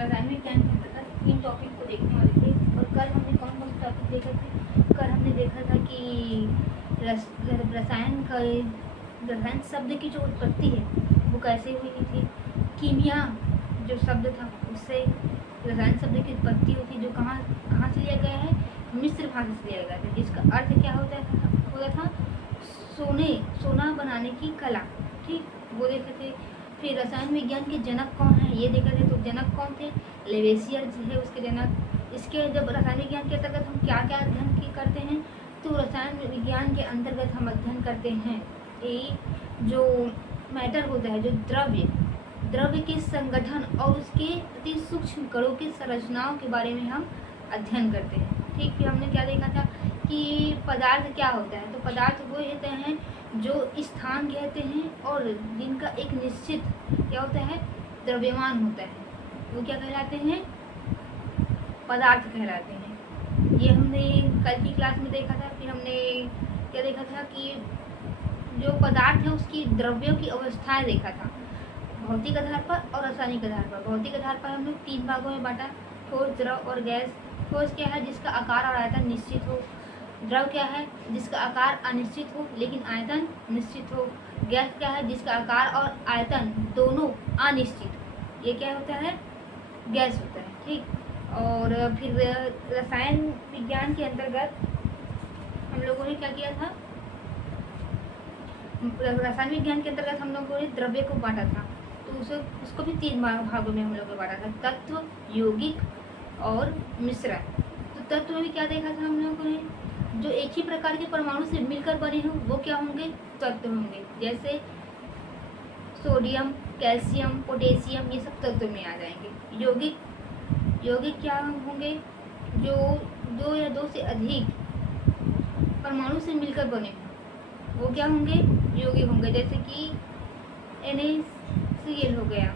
रसायन विज्ञान के अंतर्गत 3 टॉपिक को देखने वाले थे। और कल हमने कौन कौन से टॉपिक देखे थे? कल हमने देखा था कि रसायन शब्द की जो उत्पत्ति है वो कैसे हुई थी। कीमिया जो शब्द था उससे रसायन शब्द की उत्पत्ति हुई थी, जो कहाँ से लिया गया है? मिस्र भाषा से लिया गया था, जिसका अर्थ क्या होता था? सोना बनाने की कला। ठीक, वो देखे थे। फिर रसायन विज्ञान के जनक कौन है ये देखे थे। तो जनक कौन थे? लेवेसियर है उसके जनक। इसके जब रसायन विज्ञान के अंतर्गत हम क्या क्या अध्ययन करते हैं? तो रसायन विज्ञान के अंतर्गत हम अध्ययन करते हैं जो मैटर होता है, जो द्रव्य के संगठन और उसके अति सूक्ष्म कणों की संरचनाओं के बारे में हम अध्ययन करते हैं। ठीक, फिर हमने क्या देखा था कि पदार्थ क्या होता है? तो पदार्थ वो होते हैं जो स्थान कहते हैं और जिनका एक निश्चित क्या होता है? द्रव्यमान होता है, वो क्या कहलाते हैं? पदार्थ कहलाते हैं। ये हमने कल की क्लास में देखा था। फिर हमने क्या देखा था कि जो पदार्थ है उसकी द्रव्यों की अवस्थाएं देखा था, भौतिक आधार पर और रासायनिक आधार पर। भौतिक आधार पर हम लोग 3 भागों में बांटा, ठोस, द्रव और गैस। ठोस क्या है? जिसका आकार और आयतन निश्चित हो। द्रव क्या है? जिसका आकार अनिश्चित हो लेकिन आयतन निश्चित हो। गैस क्या है? जिसका आकार और आयतन दोनों अनिश्चित हो। ये क्या होता है? गैस होता है। ठीक, और फिर रसायन विज्ञान के अंतर्गत हम लोगों ने क्या किया था? रसायन विज्ञान के अंतर्गत हम लोगों ने द्रव्य को बांटा था। तो उसको भी 3 भागों में हम लोगों ने बांटा था, तत्व, यौगिक और मिश्रण। तो तत्व में भी क्या देखा था हम लोगों ने? जो एक ही प्रकार के परमाणु से मिलकर बने हों वो क्या होंगे? तत्व होंगे। जैसे सोडियम, कैल्शियम, पोटेशियम, ये सब तत्व में आ जाएंगे। यौगिक क्या होंगे? जो 2 या 2 से अधिक परमाणु से मिलकर बने हों वो क्या होंगे? यौगिक होंगे। जैसे कि NaCl हो गया,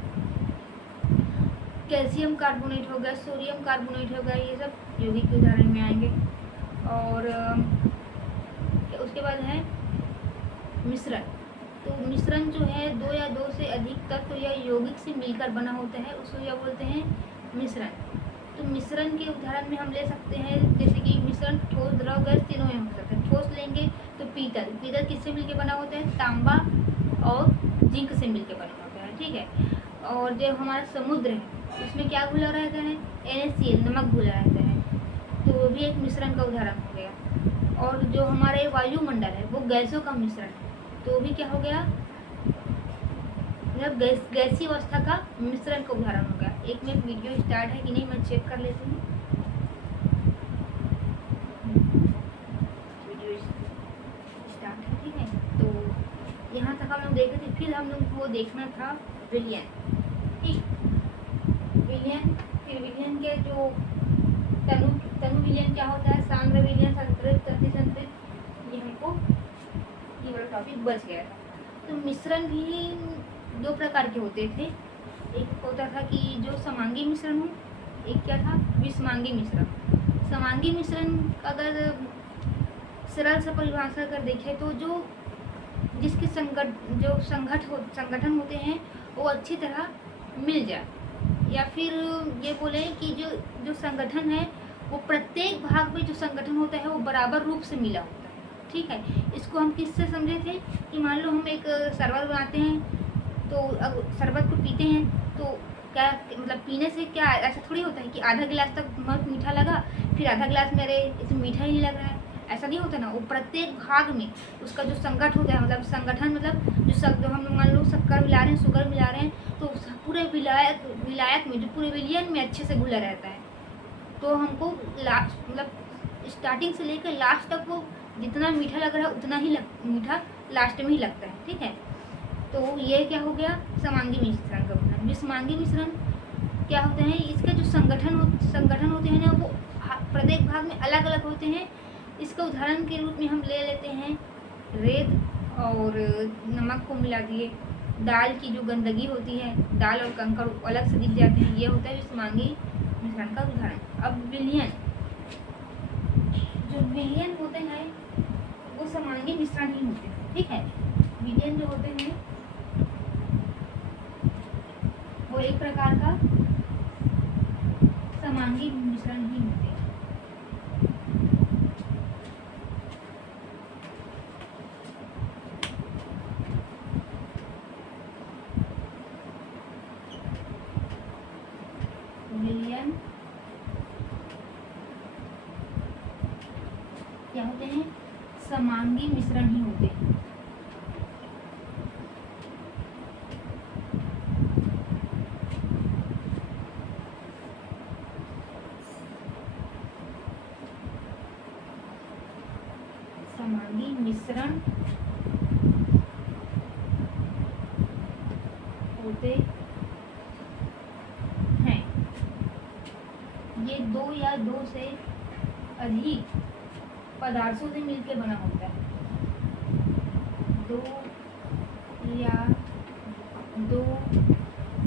कैल्शियम कार्बोनेट हो गया, सोडियम कार्बोनेट हो गया, ये सब यौगिक के उदाहरण में आएंगे। और उसके बाद है मिश्रण। तो मिश्रण जो है 2 या 2 से अधिक तत्व या यौगिक से मिलकर बना होता है, उसको क्या बोलते हैं? मिश्रण। तो मिश्रण के उदाहरण में हम ले सकते हैं, जैसे कि मिश्रण ठोस, द्रव, गैस तीनों में हो सकता है। ठोस लेंगे तो पीतल किससे मिलकर बना होता है? तांबा और जिंक से मिलकर बना होता है। ठीक है, और जो हमारा समुद्र है उसमें क्या घुला रहता है? NaCl, नमक घुला रहता है, तो वो भी एक मिश्रण का उदाहरण हो गया। और जो हमारे वायुमंडल है वो गैसों का मिश्रण है, तो वो भी क्या हो गया? मतलब गैसीय अवस्था का मिश्रण का उदाहरण हो गया। एक मिनट, वीडियो स्टार्ट है कि नहीं मैं चेक कर लेती हूँ। वीडियो स्टार्ट है, ठीक है। तो यहाँ तक हम लोग देखे थे। फिर हम लोग को देखना था विलयन। ठीक, विलयन। फिर विलयन के जो तनु विलयन क्या होता है? सांद्र विलयन, संतृप्त, अतिसंतृप्त, ये हमको ये वाला टॉपिक बच गया था। तो मिश्रण भी 2 प्रकार के होते थे। एक होता था कि जो समांगी मिश्रण हो, एक क्या था? विषमांगी मिश्रण। समांगी मिश्रण अगर सरल से परिभाषा अगर देखें तो जिसके संगठन होते हैं वो अच्छी तरह मिल जाए, या फिर ये बोले कि जो संगठन है वो प्रत्येक भाग में जो संगठन होता है वो बराबर रूप से मिला होता है। ठीक है, इसको हम किससे समझे थे कि मान लो हम एक शरबत बनाते हैं, तो अब शरबत को पीते हैं तो क्या मतलब पीने से क्या ऐसा थोड़ी होता है कि आधा गिलास तक बहुत मीठा लगा, फिर आधा गिलास मेरे इसमें मीठा ही नहीं लग रहा है, ऐसा नहीं होता ना। वो प्रत्येक भाग में उसका जो संगठन होता है, मतलब संगठन मतलब जो हम मान लो शक्कर मिला रहे हैं, शुगर मिला रहे हैं, तो पूरे विलायक में जो पूरे विलयन में अच्छे से घुला रहता है। तो हमको लास्ट मतलब स्टार्टिंग से लेकर लास्ट तक वो जितना मीठा लग रहा है उतना ही मीठा लास्ट में ही लगता है। ठीक है, तो ये क्या हो गया? समांगी मिश्रण का उदाहरण। विषमांगी मिश्रण क्या होते हैं? इसके जो संगठन होते हैं ना वो प्रत्येक भाग में अलग अलग होते हैं। इसका उदाहरण के रूप में हम ले लेते हैं रेत और नमक को मिला दिए, दाल की जो गंदगी होती है, दाल और कंकड़ अलग से दिख जाते हैं, ये होता है विषमांगी मिश्रण का उदाहरण। अब विलयन, जो विलयन होते हैं वो समांगी मिश्रण ही होते हैं। ठीक है, विलयन जो होते हैं वो एक प्रकार का समांगी मिश्रण ही होते हैं। विलयन क्या होते हैं? समांगी मिश्रण ही होते हैं। समांगी मिश्रण होते हैं। ये दो या दो से अधिक पदार्थों से मिलकर बना होता है। दो या दो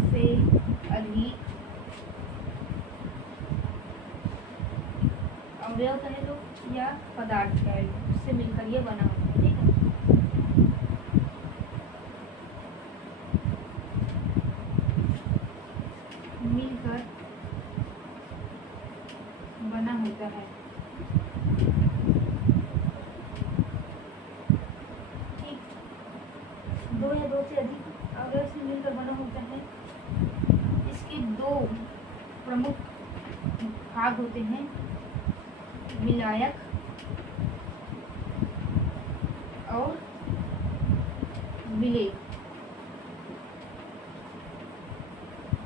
से अधिक अवयव कह लो या पदार्थ कह लो, उससे मिलकर ये बना होता है। ठीक है, मिलकर बना होता है। ठीक, दो या दो से अधिक अवयव से मिलकर बना होता है। इसके दो प्रमुख भाग होते हैं, विलायक और विलेय।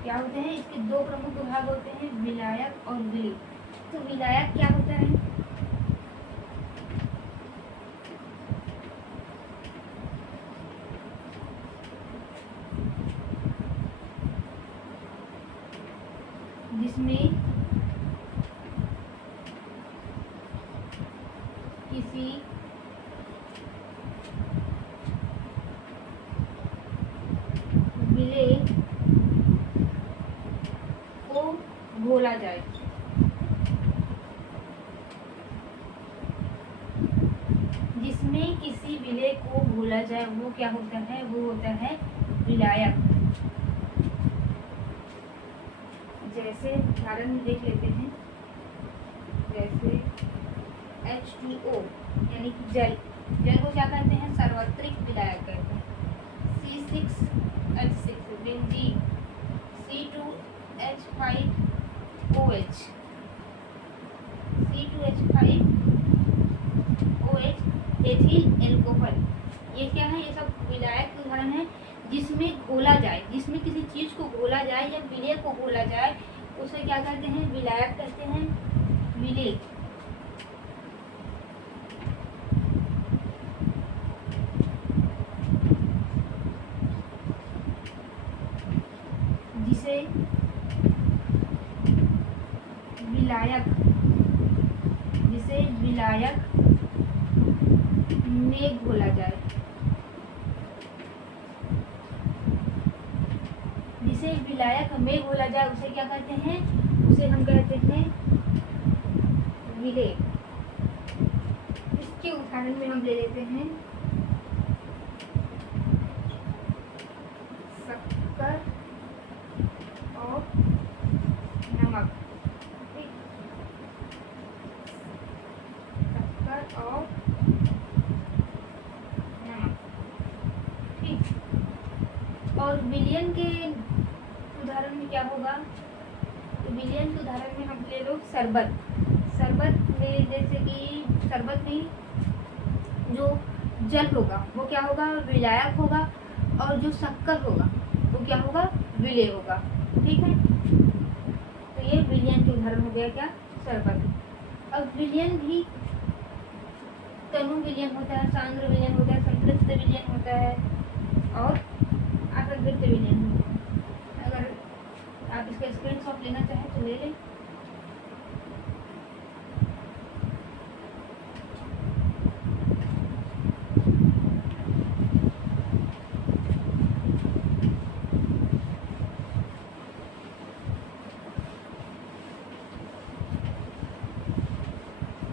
क्या होते हैं? इसके दो प्रमुख भाग होते हैं, विलायक और विलेय। तो विलायक क्या होता है? जिसमें किसी विलेय को घोला जाए। जिसमें किसी विलेय को घोला जाए वो क्या होता है? वो होता है विलायक। जैसे उदाहरण देख लेते हैं, जैसे H2O यानी कि जल। जल को क्या कहते हैं? सार्वत्रिक विलायक कहते हैं। C6H6 benzene, C2H5OH, C2H5OH ethyl alcohol. ये क्या है? ये सब विलायक के उदाहरण है जिसमें घोला जाए, जिसमें किसी चीज को घोला जाए या विलेय को घोला जाए, उसे क्या कहते हैं? विलायक कहते हैं, विलेय। जिसे विलायक में घोला जाए, जिसे विलायक में घोला जाए उसे क्या कहते हैं? उसे हम कहते हैं विलेय। इसके उदाहरण में हम ले लेते हैं शक्कर और नमक। ठीक, शक्कर और नमक। ठीक, और विलयन के उदाहरण में क्या होगा? तो विलयन के उदाहरण में हम ले लो शरबत। शरबत में जैसे कि शरबत में जो जल होगा वो क्या होगा? विलायक होगा, और जो शक्कर होगा वो क्या होगा? विलेय होगा। ठीक है, तो ये विलयन के उदाहरण हो गया क्या? शरबत। अब विलयन भी तनु विलयन होता है, सांद्र विलयन होता है, संतृप्त विलयन होता है और असंतृप्त विलयन होता है। अगर आप इसका स्क्रीनशॉट लेना चाहें तो ले लें।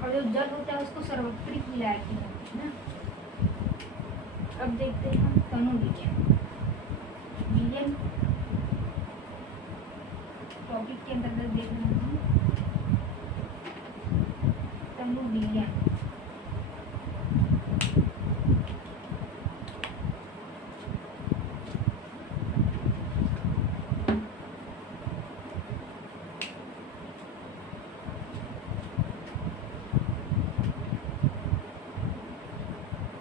और जो जल होता है उसको सार्वत्रिक विलायक कहते हैं ना। अब देखते हैं हम तनु विलयन। विलयन टॉपिक के अंतर्गत देख रहे हैं तनु विलयन।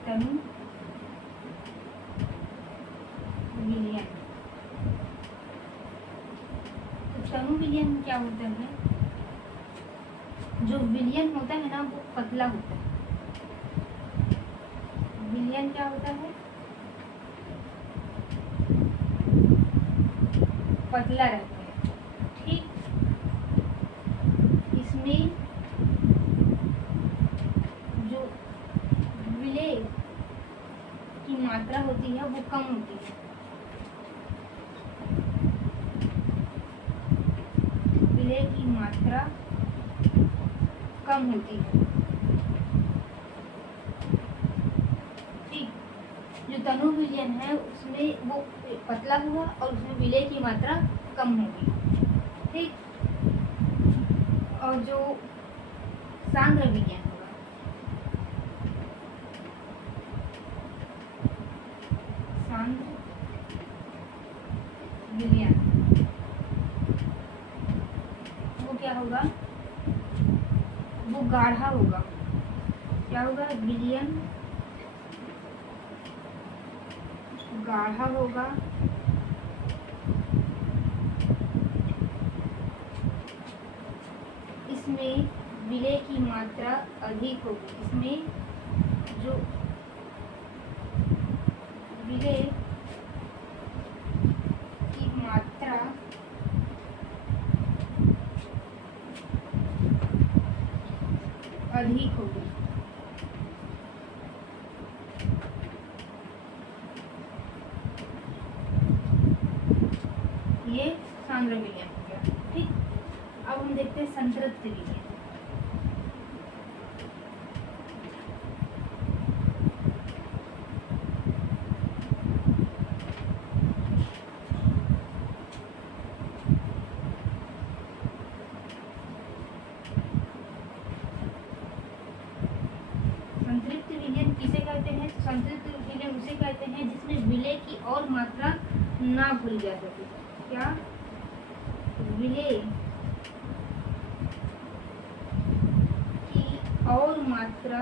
तनु विलयन। तो तनु विलयन क्या होता है? जो विलयन होता है ना वो पतला होता है। विलयन क्या होता है? पतला रहता है। ठीक, इसमें जो विलय की मात्रा होती है वो कम होती है। विलय की मात्रा कम होती है। ठीक, जो तनु विलयन है उसमें वो पतला हुआ और उसमें विलय की मात्रा कम होगी। ठीक, और जो सांद्र विलयन होगा, सांद्र विलयन, वो क्या होगा? वो गाढ़ा होगा। क्या होगा? विलयन गाढ़ा होगा। इसमें विलय की मात्रा अधिक होगी। इसमें जो विलय की मात्रा अधिक होगी। ये सांद्र विलयन हो गया। ठीक, अब हम देखते हैं संतृप्त विलयन। संतृप्त विलयन किसे कहते हैं? संतृप्त विलयन उसे कहते हैं जिसमें विलय की और मात्रा ना भूली जा सके। क्या? विलय की और मात्रा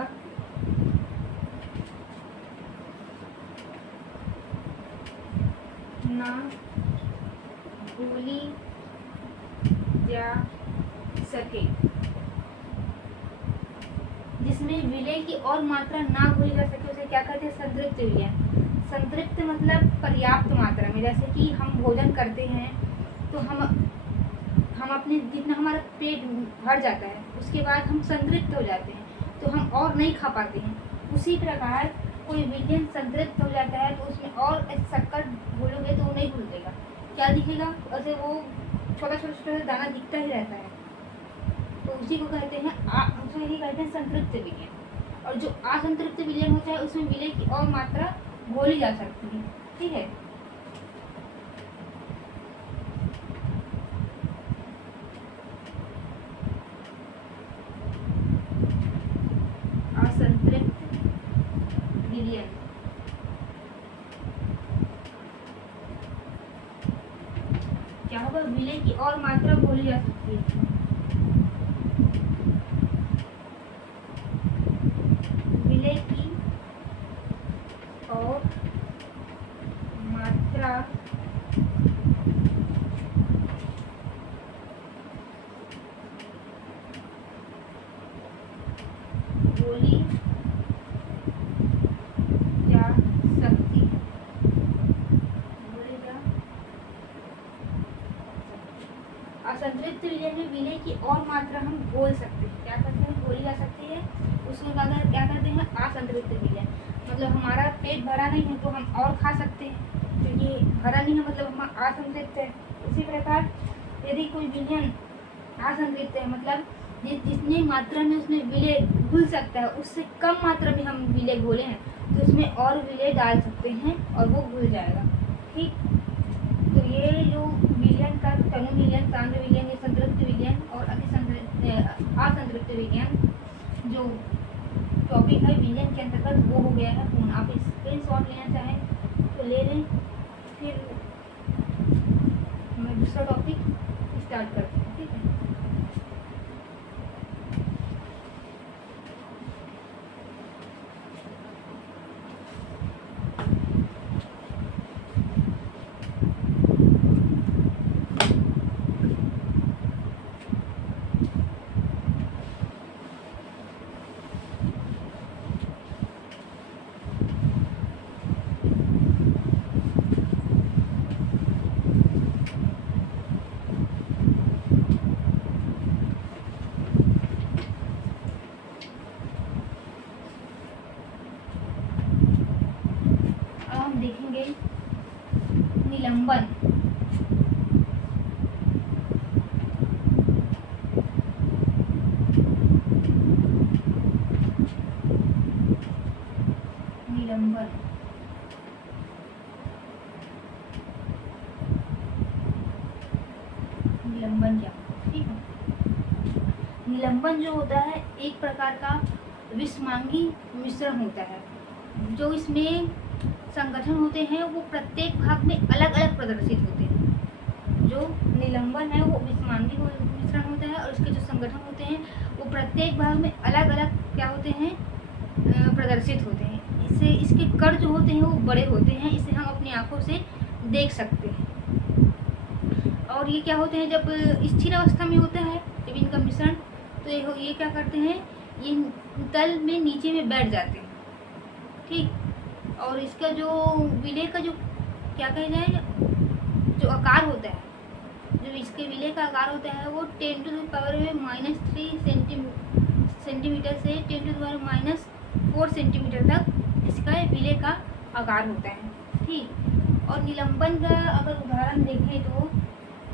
ना भूली जा सके। जिसमें विलय की और मात्रा ना भूली जा सके उसे क्या कहते हैं? संतृप्त विलयन। संतृप्त मतलब पर्याप्त मात्रा में। जैसे कि हम भोजन करते हैं तो हम अपने जितना हमारा पेट भर जाता है उसके बाद हम संतृप्त हो जाते हैं, तो हम और नहीं खा पाते हैं। उसी प्रकार कोई विलयन संतृप्त हो जाता है तो उसमें और शक्कर घोलोगे तो वो नहीं घुलतेगा। क्या दिखेगा? ऐसे वो छोटा छोटा छोटा दाना दिखता ही रहता है। तो उसी को कहते हैं उसे ही कहते हैं संतृप्त विलयन। और जो असंतृप्त विलयन होता है उसमें विलय की और मात्रा घोली जा सकती है। ठीक है, असंतृप्त विलयन क्या होगा? विलय की और मात्रा घोली जा सकती है। विलय की और मात्रा घोली जा सकती है। असंतृप्त विलयन में विलय की और मात्रा हम घोल सकते हैं। क्या करते हैं? घोली जा सकती है। उसमें अगर क्या करते हैं? असंतृप्त विलयन मतलब हमारा पेट भरा नहीं है तो हम और खा सकते हैं, क्योंकि भरा नहीं है मतलब हम असंतृप्त है। उसी प्रकार यदि कोई विलयन असंतृप्त है मतलब जितनी मात्रा में उसमें विलय घुल सकता है उससे कम मात्रा में हम विलय घोले हैं तो उसमें और विलय डाल सकते हैं और वो घुल जाएगा। ठीक, तो ये जो विलयन का तनु विलयन, सांद्र विलयन, ये संतृप्त विलयन और असंतृप्त विलयन जो टॉपिक है विजन के अंतर्गत वो हो गया है पूर्ण। आप स्क्रीनशॉट लेना चाहें तो ले लें। फिर मैं दूसरा टॉपिक स्टार्ट करती हूँ, ठीक है। देखेंगे निलंबन। निलंबन निलंबन क्या, ठीक है। निलंबन जो होता है एक प्रकार का विषमांगी मिश्रण होता है। जो इसमें संगठन होते हैं वो प्रत्येक भाग में अलग अलग प्रदर्शित होते हैं। जो निलंबन है वो विषमांगी मिश्रण होता है और इसके जो संगठन होते हैं वो प्रत्येक भाग में अलग अलग क्या होते हैं, प्रदर्शित होते हैं। इससे इसके कण जो होते हैं वो बड़े होते हैं, इसे हम अपनी आंखों से देख सकते हैं। और ये क्या होते हैं, जब स्थिर अवस्था में होता है जब इनका मिश्रण, तो ये क्या करते हैं, ये तल में नीचे में बैठ जाते हैं, ठीक। और इसका जो विलेय का जो क्या कहे जाए, जो आकार होता है, जो इसके विलेय का आकार होता है वो 10⁻³ सेंटीमीटर से 10⁻⁴ सेंटीमीटर तक इसका विलेय का आकार होता है, ठीक। और निलंबन का अगर उदाहरण देखें तो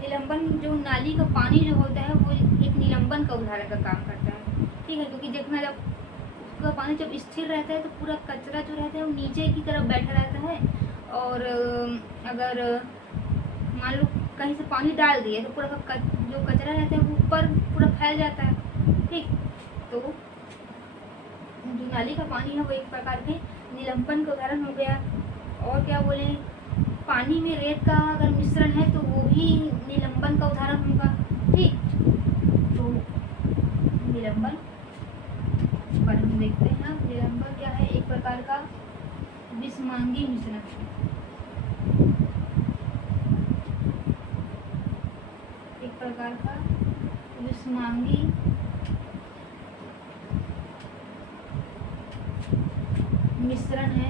निलंबन जो नाली का पानी जो होता है वो एक निलंबन का उदाहरण का काम करता है, ठीक है। क्योंकि देखना, जब उसका पानी जब स्थिर रहता है तो पूरा कचरा जो रहता है वो नीचे की तरफ बैठा रहता है, और अगर मान लो कहीं से पानी डाल दिए तो पूरा जो कचरा रहता है वो ऊपर पूरा फैल जाता है, ठीक। तो जो नाली का पानी है वो एक प्रकार के निलंबन का उदाहरण हो गया। और क्या बोले, पानी में रेत का अगर मिश्रण है तो वो भी निलंबन का उदाहरण होगा, ठीक। तो निलंबन पर हम देखते हैं, निलंबन क्या है, एक प्रकार का विषमांगी मिश्रण है। एक प्रकार का विषमांगी मिश्रण है।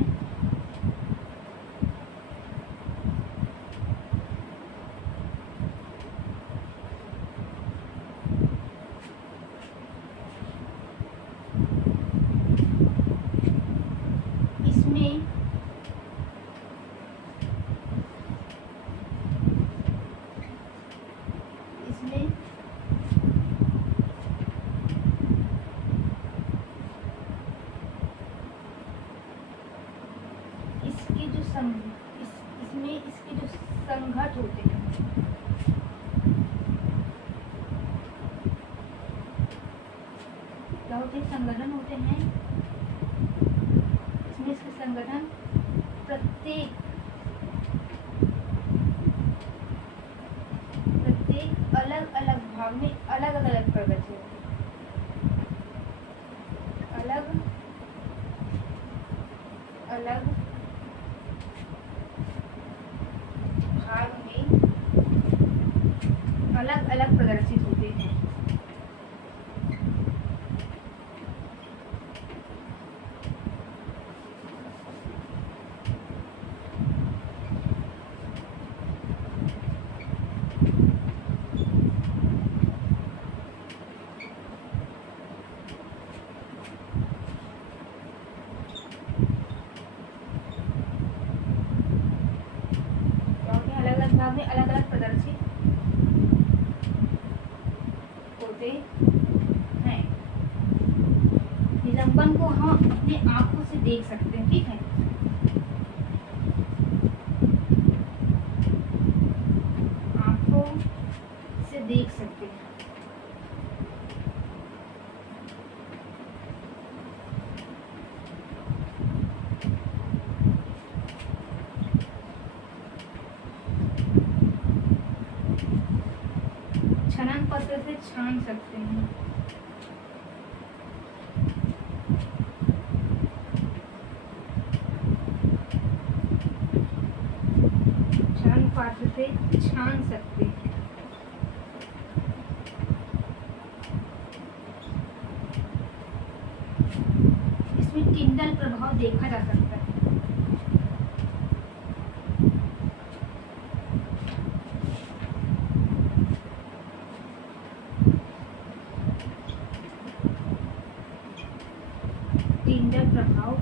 इसमें इसके जो संघट होते हैं, क्या होते हैं, संगठन होते हैं। इसमें इसके संगठन प्रत्येक अलग अलग भाग में अलग अलग प्रगति होती है, अलग अलग भाग में अलग अलग प्रदर्शित होते हैं। भाग में अलग अलग प्रदर्शित होते हैं। निलंबन को हम अपने आंखों से देख सकते हैं, ठीक है। आंखों से देख सकते हैं। पात्र से छान सकते हैं। छान पात्र से छान सकते हैं। इसमें टिंडल प्रभाव देखा जा सकता है। टिंडल प्रभाव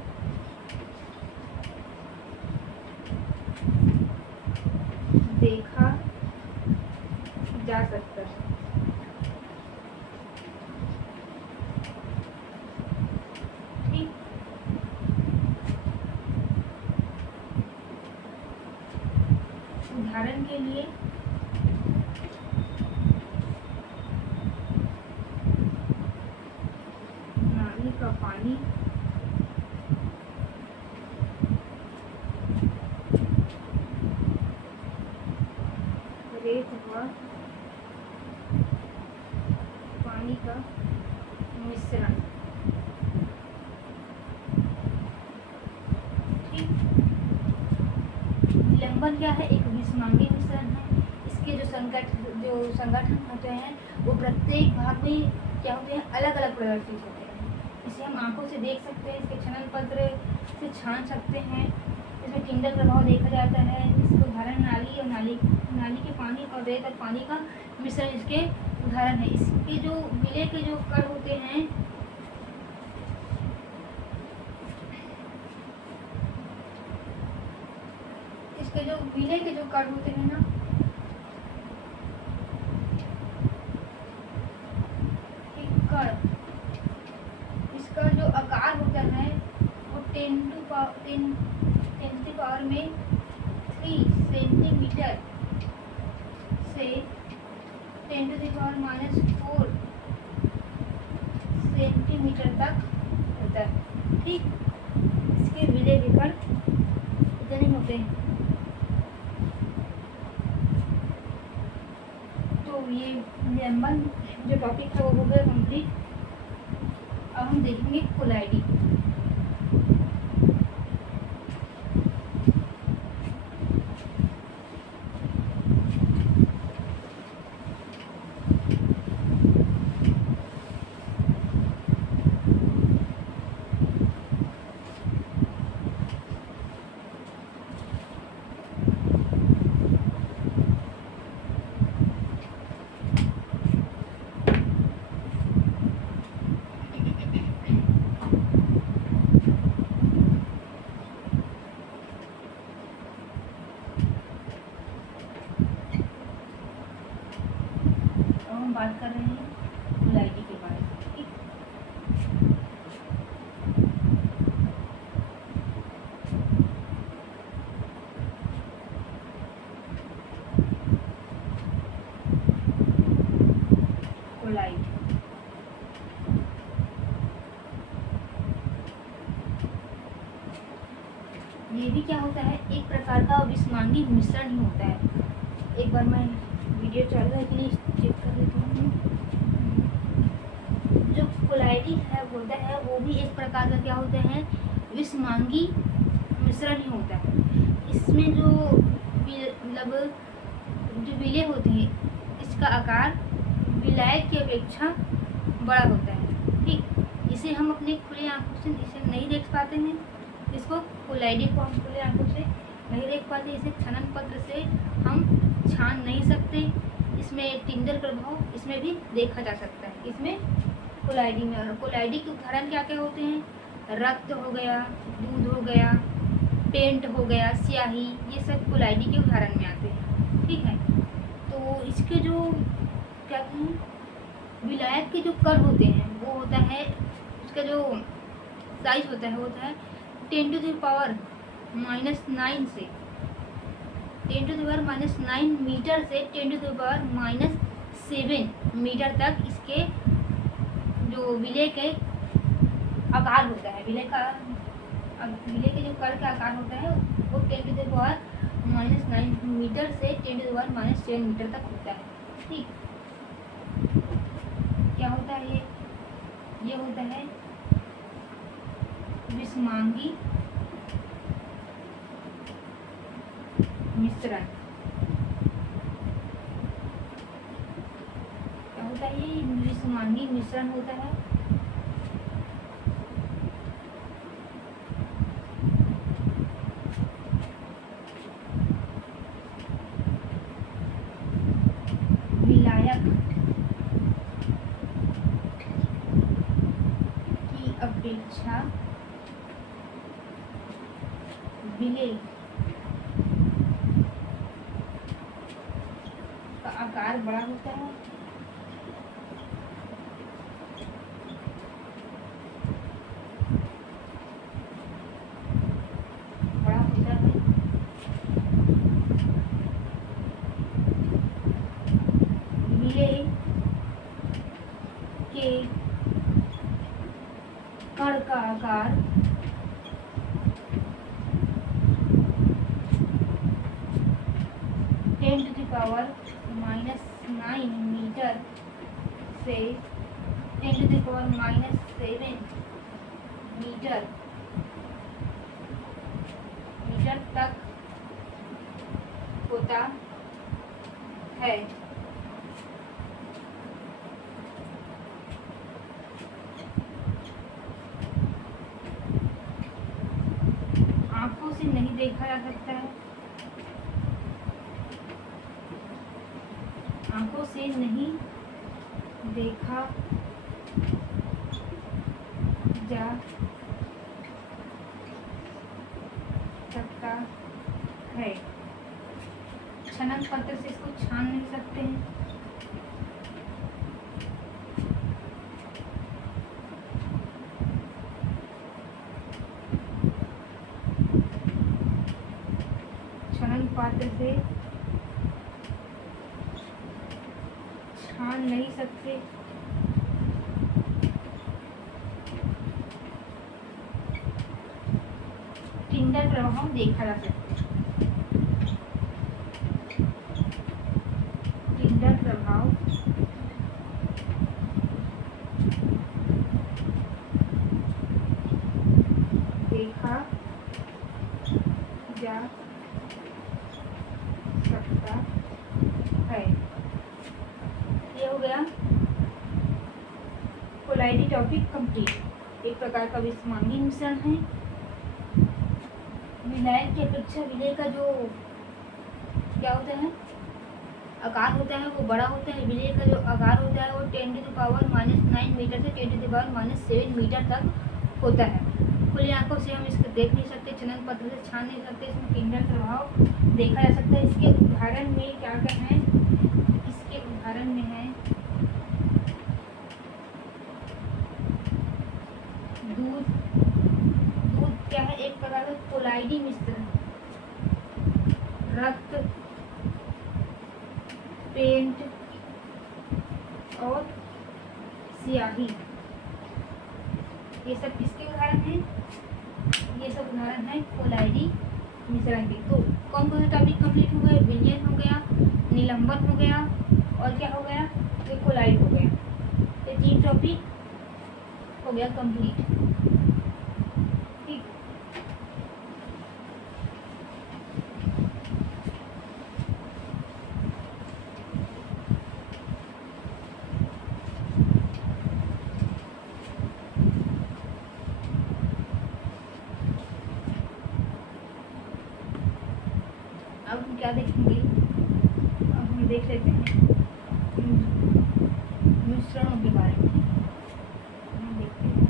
देखा जा सकता है। ठीक, उदाहरण के लिए नाली का पानी रेत व पानी का मिश्रण। ठीक, निलंबन क्या है? एक विषमांगी मिश्रण है। इसके जो संगठन होते हैं वो प्रत्येक भाग में क्या होते हैं? अलग अलग प्रदर्शित होते हैं। इसे हम आंखों से देख सकते हैं, इसके छनन पत्र से छान सकते हैं। इसमें टिंडल प्रभाव देखा जाता है। इसके उदाहरण नाली और नाली के पानी और रेत और पानी का मिश्रण इसके उदाहरण है। इसके जो विलय के जो कण होते हैं, इसके जो विलय के जो कण होते हैं ना, कण, इसका जो आकार होता है वो 10 टू पावर में 3 सेंटीमीटर से 10 टू द पावर -4 सेंटीमीटर तक होता है। ठीक, इसके विलय के कण इतने होते हैं। तो ये निलंबन जो टॉपिक था वो हो गया कंप्लीट। अब हम देखेंगे कोलाइडी। हम बात कर रहे हैं कोलाइडी के बारे में। ठीक, कोलाइड ये भी क्या होता है? एक प्रकार का विषमांगी मिश्रण ही होता है। एक बार मैं वीडियो चल रहा है कि नहीं चेक कर लेती हूँ। जो कोलाइडी है होता है वो भी एक प्रकार का क्या होता है? विषमांगी मिश्रण ही होता है। इसमें जो मतलब जो विलय होते हैं, इसका आकार विलायक की अपेक्षा बड़ा होता है। ठीक, इसे हम अपने खुले आंखों से इसे नहीं देख पाते हैं। इसको कोलाइडी को हम खुले आंखों से नहीं देख पाते। इसे छनन पत्र से हम छान नहीं सकते। इसमें टिंडल प्रभाव इसमें भी देखा जा सकता है, इसमें कोलाइडी में। और कोलाइडी के उदाहरण क्या क्या होते हैं? रक्त हो गया, दूध हो गया, पेंट हो गया, स्याही, ये सब कोलाइडी के उदाहरण में आते हैं। ठीक है, तो इसके जो क्या कहते हैं? विलायक के जो कण होते हैं वो होता है, उसका जो साइज होता है वो होता है 10 टू द पावर -9 से 10 टू द पावर -9 मीटर से 10 टू द पावर -7 मीटर तक इसके जो विलय के आकार होता है। विलय के जो कण का आकार होता है वो 10 टू द पावर -9 मीटर से 10 टू द पावर -7 मीटर तक होता है। ठीक, क्या होता है ये होता है विषमांगी मिश्रण। क्या होता है ये विषमांगी मिश्रण होता है। विलायक की अपेक्षा विलेय का आकार बड़ा होता है। विलेय के कण का आकार 10⁻⁹ मीटर से 10⁻⁷ मीटर तक होता है। आंखों से नहीं देखा जा सकता है। आंखों से नहीं देखा जा सकता है। छनन पत्र से इसको छान नहीं सकते हैं। छनन पात्र से छान नहीं सकते। टिंडल प्रभाव देखा जा सकता है। टिंडल प्रभाव देखा जा सकता है। ये हो गया कोलाइडी टॉपिक कंप्लीट। एक प्रकार का विषमांगी मिश्रण है। विलायक की अपेक्षा विलेय का जो क्या होता है आकार होता है वो बड़ा होता है। विलेय का जो आकार होता है वो 10⁻⁹ मीटर से 10⁻⁷ मीटर तक होता है। खुली आंखों से हम इसको देख नहीं सकते। छनन पत्र से छान नहीं सकते। इसमें टिंडल प्रभाव देखा जा सकता है। इसके उदाहरण में क्या क्या है? इसके उदाहरण में है दूध। दूध क्या है? एक प्रकार का कोलाइडी मिश्रण। रक्त, पेंट और स्याही, ये सब किसके उदाहरण हैं? ये सब उदाहरण है कोलाइडी मिश्रण के। तो कौन कौन से टॉपिक कंप्लीट हो गए? विलयन हो गया, निलंबन हो गया और क्या हो गया? ये कोलाइड हो गया। ये 3 टॉपिक हो गया कंप्लीट। ठीक, अब हम क्या देखेंगे? अब हम देख लेते हैं मिश्रणों के बारे में। हम देखते हैं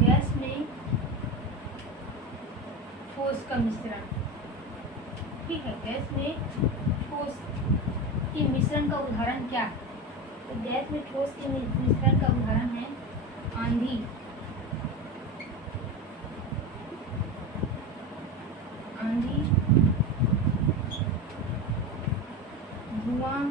गैस में ठोस का मिश्रण। ठीक है, गैस में ठोस के मिश्रण का उदाहरण क्या है? तो गैस में ठोस के मिश्रण का उदाहरण है आंधी, धुआं,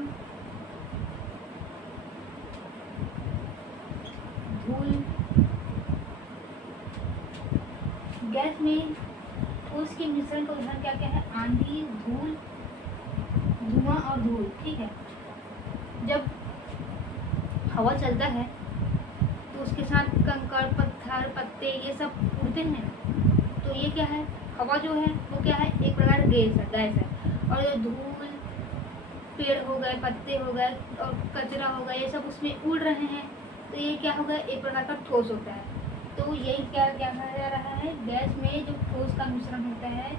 धुआं और धूल, ठीक है। जब हवा चलता है तो उसके साथ कंकड़, पत्थर, पत्ते ये सब उड़ते हैं। तो ये क्या है, हवा जो है वो क्या है, एक प्रकार गैस है। और जो धूल, पेड़ हो गए, पत्ते हो गए और कचरा हो गया, ये सब उसमें उड़ रहे हैं, तो ये क्या होगा, एक प्रकार का ठोस होता है। तो यही क्या क्या कहा जा रहा है, गैस में जो ठोस का मिश्रण होता है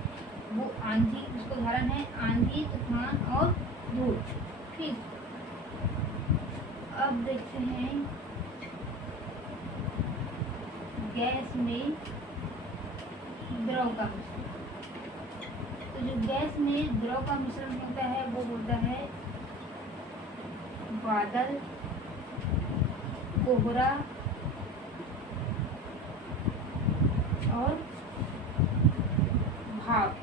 वो आंधी, उसको उदाहरण है आंधी, तूफान और धूल। ठीक, अब देखते हैं गैस में द्रव का मिश्रण। तो जो गैस में द्रव का मिश्रण होता है वो होता है बादल, कोहरा और भाप।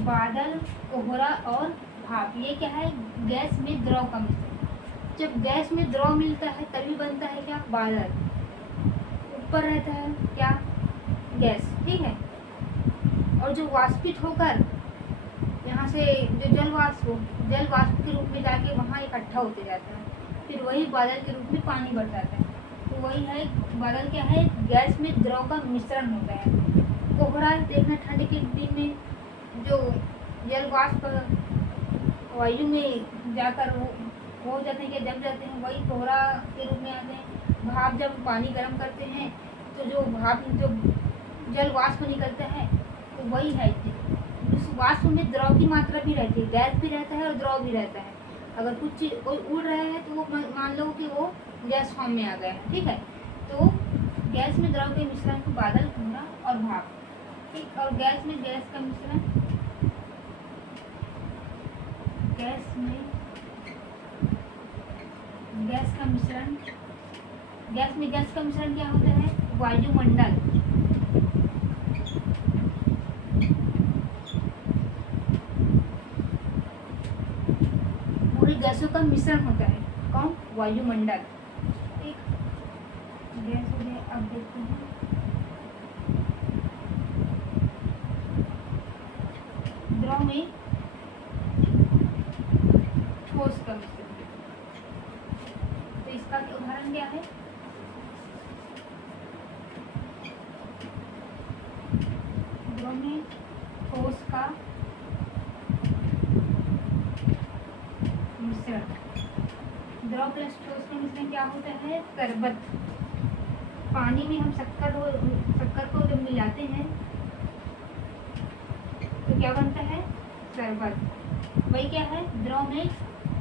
बादल, कोहरा और भाप, ये क्या है, गैस में द्रव का मिश्रण। जब गैस में द्रव मिलता है तभी बनता है क्या, बादल। ऊपर रहता है क्या, गैस, ठीक है। और जो वाष्पित होकर यहाँ से जो जल वाष्प के रूप में जाके वहाँ इकट्ठा होते जाता है, फिर वही बादल के रूप में पानी बढ़ जाता है। तो वही है, बादल क्या है, गैस में द्रव का मिश्रण होता है। कोहरा देखना, ठंड के दिन में जो जल वाष्प वायु में जाकर वो हो जाते हैं, क्या जम जाते हैं, वही कोहरा के रूप में आते हैं। भाप, जब पानी गर्म करते हैं तो जो भाप, जो जल वाष्प निकलता है, तो वही है। उस वाष्प में द्रव की मात्रा भी रहती है, गैस भी रहता है और द्रव भी रहता है। अगर कुछ चीज़ कोई उड़ रहा है तो वो मान लो कि वो गैस फॉर्म में आ गया है, ठीक है। तो गैस में द्रव के मिश्रण को बादल, कोहरा और भाप, ठीक। और गैस में गैस का मिश्रण, गैस में गैस का मिश्रण, गैस में गैस का मिश्रण क्या होता है, वायुमंडल। पूरी गैसों का मिश्रण होता है, कौन, वायुमंडल, ठीक। गैस हो गया। अब देखते हैं द्रव में ठोस का मिश्रण। तो इसका उदाहरण क्या है, द्रव में ठोस का मिश्रण। द्रव प्लस ठोस का मिश्रण क्या होता है, शरबत। पानी में हम शक्कर को जब मिलाते हैं तो क्या बनता है, शरबत। वही क्या है, द्रव में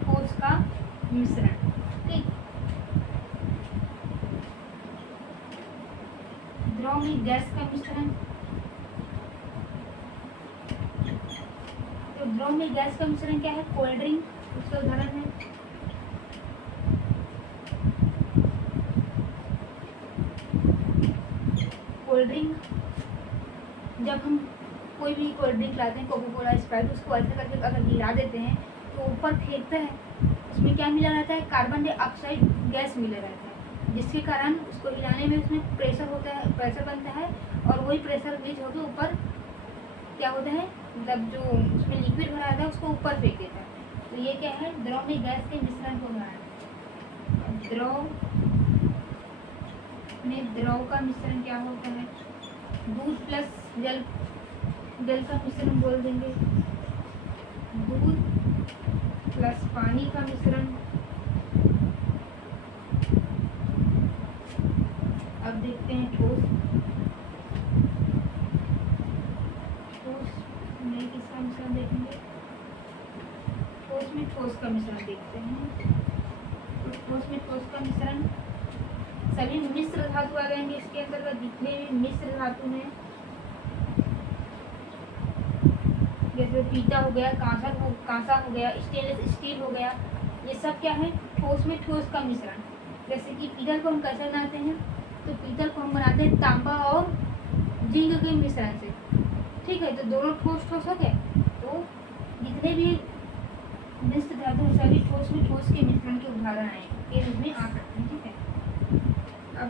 ठोस का मिश्रण, ठीक। द्रव में गैस का मिश्रण। तो द्रव में गैस का मिश्रण क्या है, कोल्ड ड्रिंक, उसका उदाहरण है। कोल्ड ड्रिंक, जब हम कोई भी कोल्ड ड्रिंक लाते हैं, कोका कोला, स्प्राइट, उसको ऐसे करके अगर गिरा देते हैं तो ऊपर फेंकता है, उसमें क्या मिला रहता है, कार्बन डाइऑक्साइड गैस मिला रहता है, जिसके कारण उसको हिलाने में उसमें प्रेशर होता है, प्रेशर बनता है, और वही प्रेशर रिलीज होकर ऊपर क्या होता है, मतलब जो उसमें लिक्विड भरा रहता है उसको ऊपर फेंक देता है। तो ये क्या है, द्रव में गैस के मिश्रण को उदाहरण। द्रव में द्रव का मिश्रण क्या होता है, दूध प्लस जल, जल का मिश्रण बोल देंगे, दूध प्लस पानी का मिश्रण। अब देखते हैं ठोस। ठोस में किसका मिश्रण देखेंगे, ठोस में ठोस का मिश्रण देखते हैं। तो ठोस में ठोस का मिश्रण, सभी मिश्र धातु आ जाएंगे इसके अंतर्गत, जितने भी मिश्र धातु हैं, जैसे पीता हो गया, कांसा हो गया, स्टेनलेस स्टील हो गया, ये सब क्या है, ठोस में ठोस का मिश्रण। जैसे कि पीतल को हम कैसे बनाते हैं, तो पीतल को हम बनाते हैं तांबा और जिंक के मिश्रण से, ठीक है। तो दोनों ठोस ठोस हो गए। तो जितने भी मिश्र धातु सभी ठोस में ठोस के मिश्रण के उदाहरण आए के रूप में आ सकते हैं, ठीक है। अब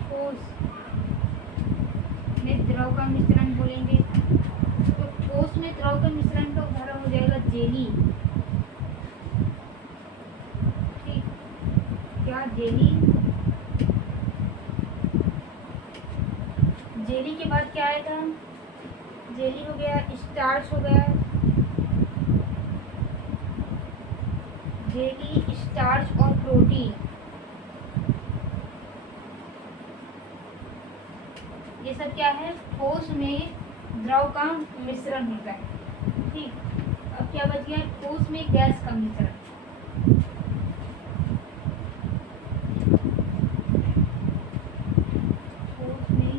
ठोस में द्रव का मिश्रण बोलेंगे तो ठोस में द्रव का मिश्रण का उदाहरण हो जाएगा जेली। ठीक, क्या जेली। जेली के बाद क्या आएगा, जेली हो गया, स्टार्च हो गया, जेली, स्टार्च और प्रोटीन, ये सब क्या है, ठोस में द्रव का मिश्रण होता है। ठीक, अब क्या बच गया, ठोस में गैस का मिश्रण। ठोस में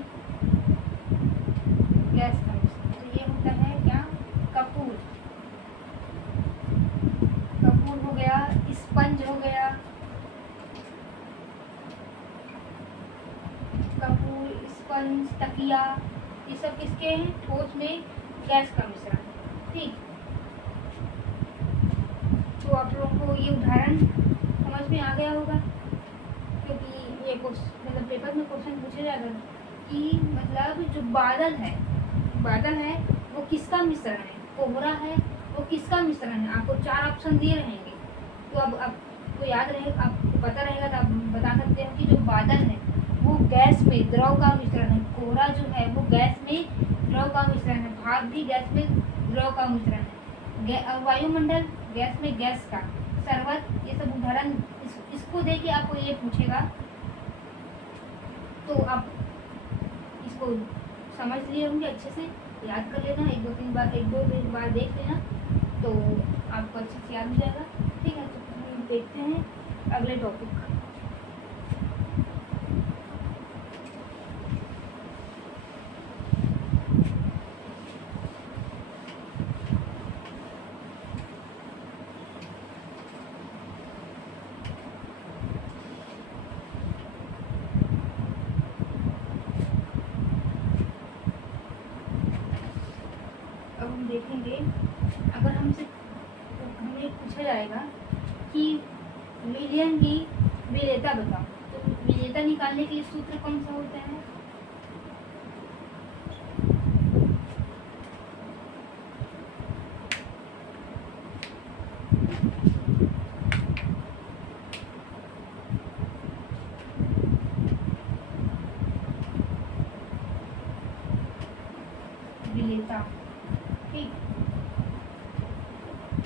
गैस का मिश्रण, तो ये होता है क्या, कपूर। कपूर हो गया, स्पंज हो गया, कपूर, स्पंज, तकिया, ये सब किसके हैं, ठोस में गैस का मिश्रण। ठीक, तो आप लोगों को ये उदाहरण समझ में आ गया होगा, क्योंकि ये मतलब पेपर में क्वेश्चन पूछे जाएगा कि मतलब जो बादल है वो किसका मिश्रण है, कोहरा है वो किसका मिश्रण है। आपको 4 ऑप्शन दिए रहेंगे, तो अब आपको याद रहेगा, आपको पता रहेगा तो आप बता सकते हो कि जो बादल है वो गैस में द्रव का मिश्रण है, कोहरा जो है वो गैस में द्रव का मिश्रण है, भाप भी गैस में द्रव का मिश्रण है, वायुमंडल गैस में गैस का, शरबत, ये सब उदाहरण इसको दे के आपको ये पूछेगा तो आप इसको समझ लिए होंगे, अच्छे से याद कर लेना, एक दो बार देख लेना तो आपको अच्छे से याद हो जाएगा। ठीक है, तो देखते हैं अगले टॉपिक। अब हम देखेंगे, अगर हमें पूछा जाएगा कि विलयन की विलेयता बताओ, तो विलेयता निकालने के लिए सूत्र कौन सा होता है, विलेयता। ठीक,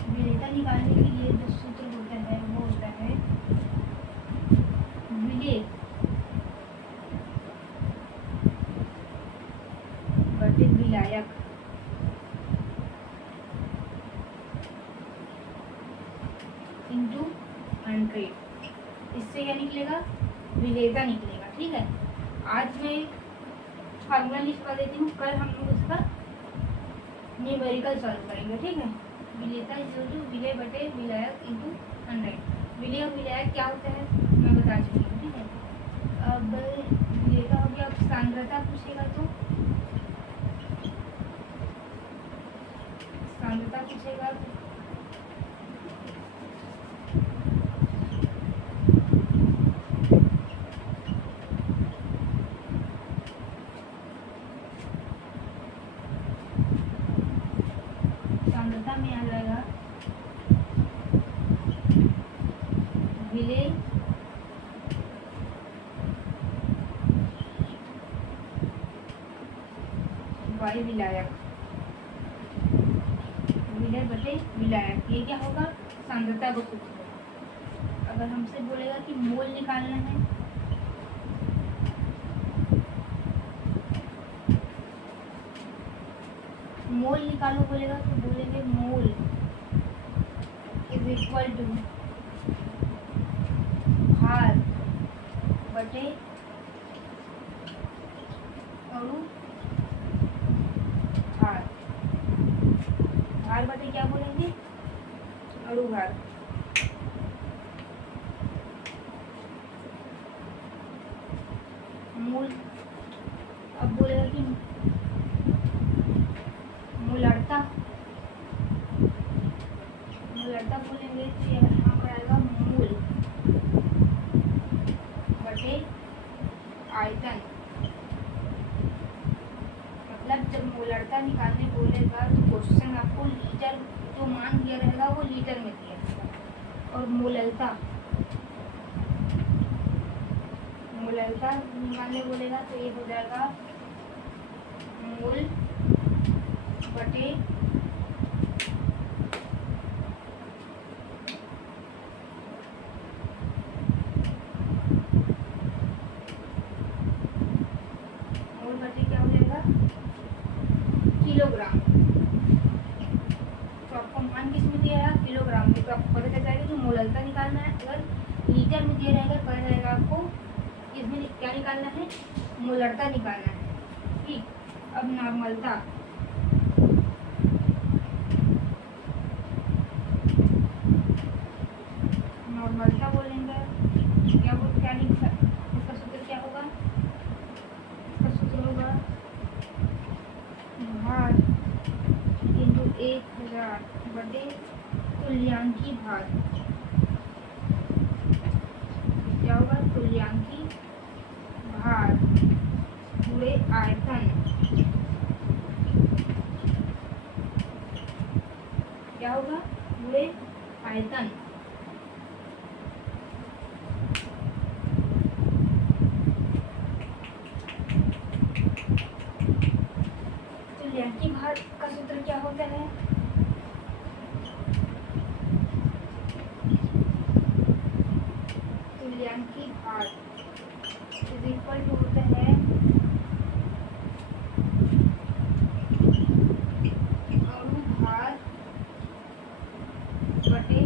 विलेयता निकालने के लिए जो सूत्र होता है वो होता है विलेय बटे विलायक इंटू 100। इससे क्या निकलेगा, विलेयता निकलेगा। ठीक है, आज मैं फार्मूला लिखवा देती हूँ, कल हम लोग उसका न्यूमेरिकल सॉल्व करेंगे। ठीक है, विलेयता विलेय बटे विलायक इंटू 100। विलेय और विलायक क्या होता है मैं बता चुकी हूँ। ठीक है, अब विलेयता हो गया, अब सांद्रता पूछेगा तो सांद्रता पूछेगा सांद्रता में आ जाएगा विलेय बाई विलायक, विलेय बटे विलायक, ये क्या होगा, सांद्रता का सूत्र होगा। अगर हमसे बोलेगा कि मोल निकालना है, मोल निकालो बोलेगा तो बोलेंगे मोल इज इक्वल टू भार बटे अणु भार। भार बटे क्या बोलेंगे, अणु भार। मूल, अब बोलेगा कि मूलर्ता, मूलर्ता बोलेंगे तो यहाँ पर आएगा मूल बटे आयतन मोलरता निकालने बोलेगा तो क्वेश्चन आपको लीटर जो मान दिया रहेगा वो लीटर में दिया रहेगा। और मोलरता निकालने बोलेगा तो ये हो जाएगा मोल बटे क्या हो जाएगा किलोग्राम। तो आपको मान किस में दिया है किलोग्राम में, तो आपको पता चल जाएगा कि मोलरता निकालना है। अगर लीटर में दिया रहेगा पता चलेगा आपको इसमें क्या निकालना है मोलरता निकालना है। ठीक, अब नॉर्मलता बोलेंगे क्या लिखा इसका सूत्र क्या होगा, इसका सूत्र होगा भार इंटू 1000 बटे तुल्यांकी भार। क्या होगा तुल्यांकी भार पूरे आयतन। क्या होगा पूरे आयतन। तुल्यांकी भार का सूत्र क्या होता है, तुल्यांकी भार इज इक्वल टू होता है अनुभार बटे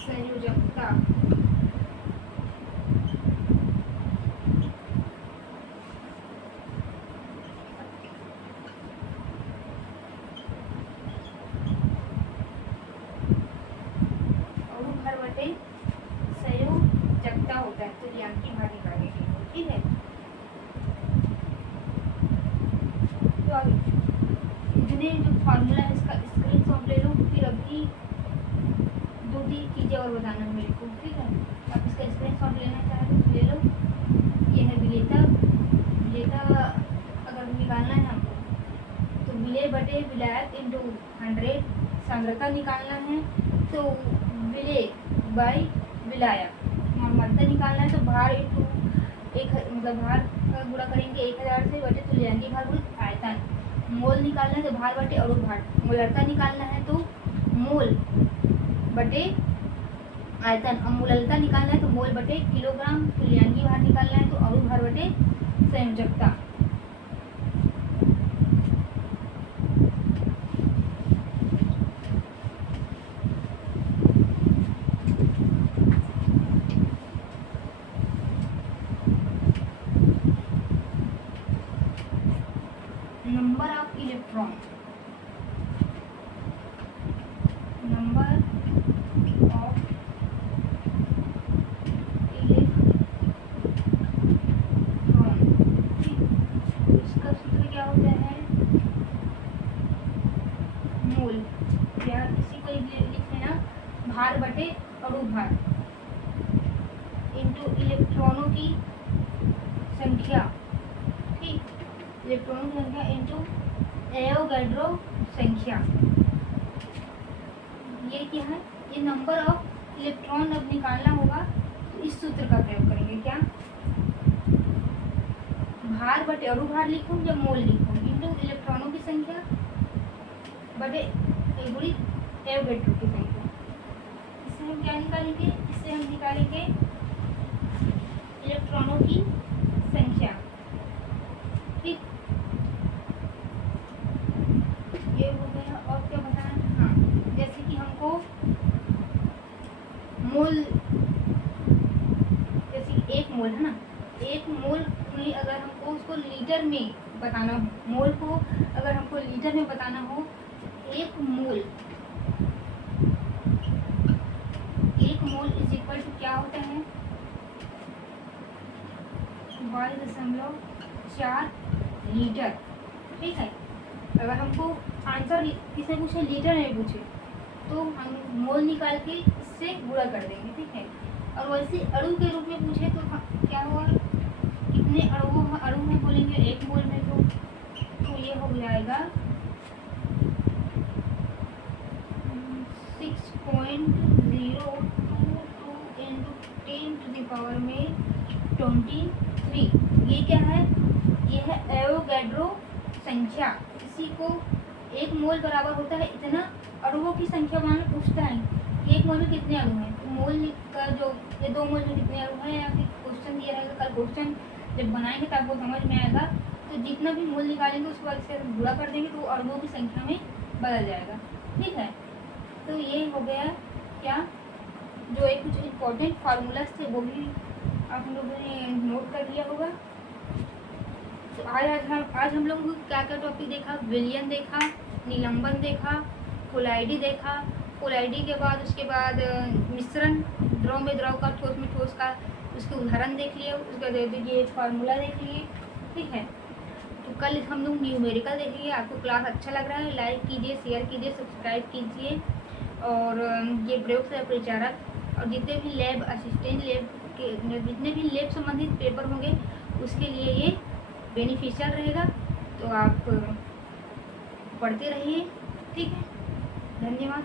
संयोजकता। अनुभार बटे संयोजकता होता है तुल्यांकी भार निकालने के लिए। ठीक है, तो अब इतने जो फार्मूला है इसका स्क्रीनशॉट ले लो, फिर अभी 2-3 चीज़ें और बताना मेरे को। ठीक है, आप इसका स्क्रीनशॉट लेना चाहे तो ले लो। ये है विलेयता अगर निकालना है हमको तो विलेय बटे विलायक इंटू 100। सांद्रता निकालना है तो विलेय बाई विलायक। नॉर्मलता निकालना है तो भार इंटू मतलब भार का गुणा करेंगे 1000 से बटे तुल्यांकी भार गुणित आयतन। मोल निकालना है तो भार बटे अणु भार। मोलरता निकालना है तो मोल बटे आयतन। और मोलरता निकालना है तो मोल बटे किलोग्राम। तुल्यांकी भार निकालना है तो अणु भार बटे संयोजकता। नंबर ऑफ इलेक्ट्रॉन इसका सूत्र क्या होता है मोल, या इसी को लिख लेना भार बटे अणु भार इंटू इलेक्ट्रॉनों की संख्या। ठीक, इलेक्ट्रॉनों की संख्या इंटू एवोगैड्रो संख्या। ये क्या है, ये नंबर ऑफ इलेक्ट्रॉन अब निकालना होगा तो इस सूत्र का प्रयोग करेंगे। क्या भार बटे अणु भार लिखूं या मोल लिखूं इंटू इलेक्ट्रॉनों की संख्या बटे गुणित एवोगैड्रो की संख्या। इससे हम क्या निकालेंगे, इससे हम निकालेंगे इलेक्ट्रॉनों की संख्या। ठीक, ये हो गया। और क्या बताना, हाँ जैसे कि हमको मोल, जैसे कि 1 मोल है ना, 1 मोल में अगर हमको उसको लीटर में बताना हो, मोल को अगर हमको लीटर में बताना हो, 1 मोल इज इक्वल टू क्या होता है 22.4 लीटर। ठीक है, अगर हमको आंसर किसने पूछे लीटर में पूछे तो हम मोल निकाल के इससे गुणा कर देंगे। ठीक है, और वैसे अणु के रूप में पूछे तो क्या होगा, कितने अणु में बोलेंगे 1 मोल में, तो ये हो जाएगा पावर में 23। ये क्या है? ये है एवोगैड्रो संख्या। किसी को 1 मोल बराबर होता है इतना अणुओं की संख्या मान लो पूछता है कि 1 मोल में कितने अणु हैं, तो मोल का जो ये 2 मोल में कितने अणु हैं, या फिर क्वेश्चन दिया रहेगा, कल क्वेश्चन जब बनाएंगे तो आपको समझ में आएगा। तो जितना भी मोल निकालेंगे उसके बाद इससे गुणा कर देंगे तो वो अणुओं की संख्या में बदल जाएगा। ठीक है, तो ये हो गया क्या, जो एक कुछ इम्पोर्टेंट फार्मूलाज थे वो भी आप लोगों ने नोट कर लिया होगा। तो आज हम लोगों को क्या क्या टॉपिक देखा? विलयन देखा, निलंबन देखा, कोलाइडी देखा। कोलाइडी के बाद उसके बाद मिश्रण, द्रव में द्रव का, ठोस में ठोस का, उसके उदाहरण देख लिए, उसका ये फार्मूला देख लिए। ठीक है, तो कल हम लोग न्यूमेरिकल देखेंगे। आपको क्लास अच्छा लग रहा है, लाइक कीजिए, शेयर कीजिए, सब्सक्राइब कीजिए। और ये प्रयोगशाला परिचारक और जितने भी लैब असिस्टेंट, लैब के जितने भी लैब संबंधित पेपर होंगे उसके लिए ये बेनिफिशियल रहेगा। तो आप पढ़ते रहिए। ठीक है, धन्यवाद।